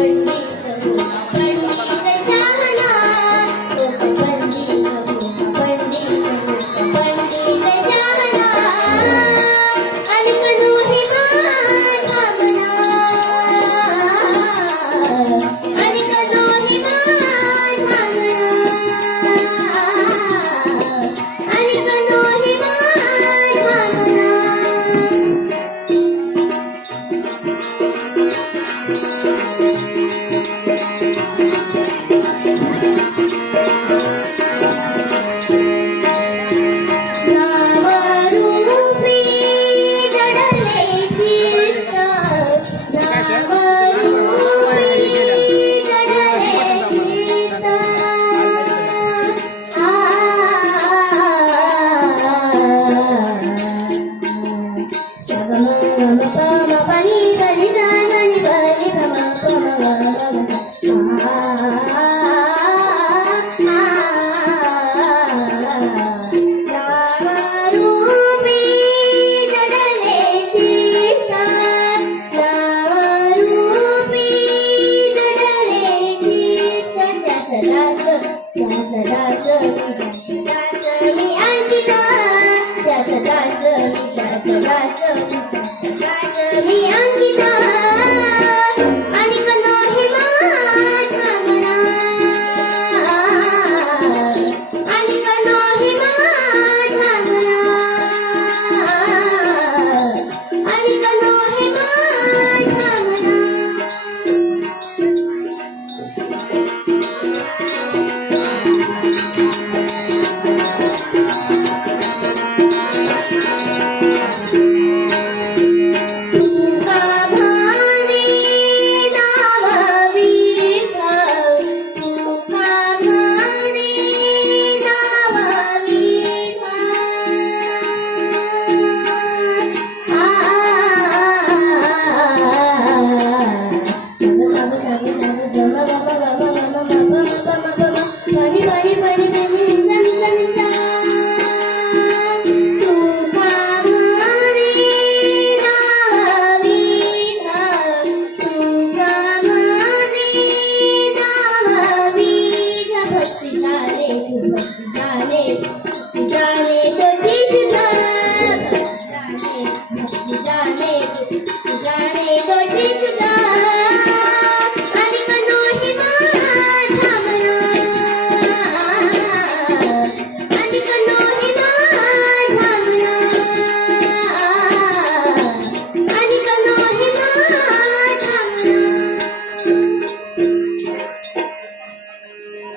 say Ankita त्याचं त्याचं त्याचं मी